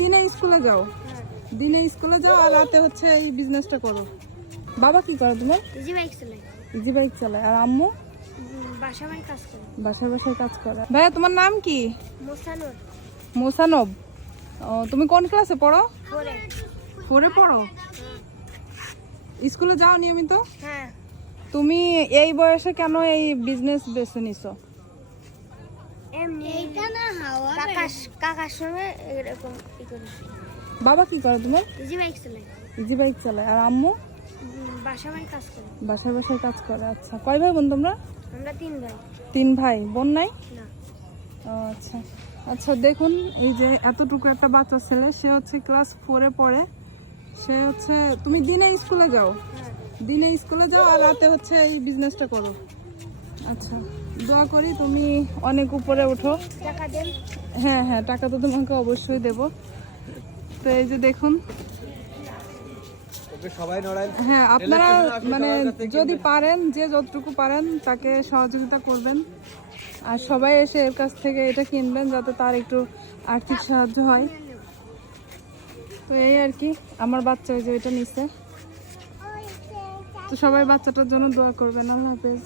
দিনে স্কুলে যাও, দিনে স্কুলে যাও আর রাতে হচ্ছে এই বিজনেসটা করো। বাবা কি করে তোমার? ইজি বাইক চালাই। ইজি বাইক চালায়। আর আম্মু? বাসায় কাজ করে। বাসায় কাজ করে। ভাইয়া তোমার নাম কি? মোসানুর। মোসানব। ও, তুমি কোন ক্লাসে পড়ো? 4 পড়ো? স্কুলে যাও নিয়মিত? হ্যাঁ। তুমি এই বয়সে কেন এই বিজনেস বেছে নিছো? এমনি এইটা না হাওয়া কাকার সঙ্গে এরকম ই করি। বাবা কি করে তোমার? ইজি বাইক চালাই। ইজি বাইক চালায়। আর আম্মু? বাসায় কাজ করে। বাসায় কাজ করে। আচ্ছা, কয় ভাই বোন তোমরা? আমরা 3 ভাই। 3 ভাই, বোন নাই? না। ও আচ্ছা। আচ্ছা দেখুন, এই যে এতটুকু একটা বাচ্চা ছেলে, সে হচ্ছে ক্লাস 4-এ পড়ে। সে হচ্ছে, তুমি দিনে স্কুলে যাও, দিনে স্কুলে যাও আর রাতে হচ্ছে এই বিজনেসটা করো। আচ্ছা, দোয়া করি তুমি অনেক উপরে ওঠো। টাকা দেন। হ্যাঁ হ্যাঁ, টাকা তো তোমাকে অবশ্যই দেব। তো এই যে দেখুন, হ্যাঁ আপনারা মানে যদি পারেন, যে যতটুকু পারেন তাকে সহযোগিতা করবেন। আর সবাই এসে এর কাছ থেকে এটা কিনবেন যাতে তার একটু আর্থিক সাহায্য হয়। তো এই আর কি, আমার বাচ্চা ওই যে এটা নিচ্ছে। তো সবাই বাচ্চাটার জন্য দোয়া করবেন। আল্লাহ হাফেজ।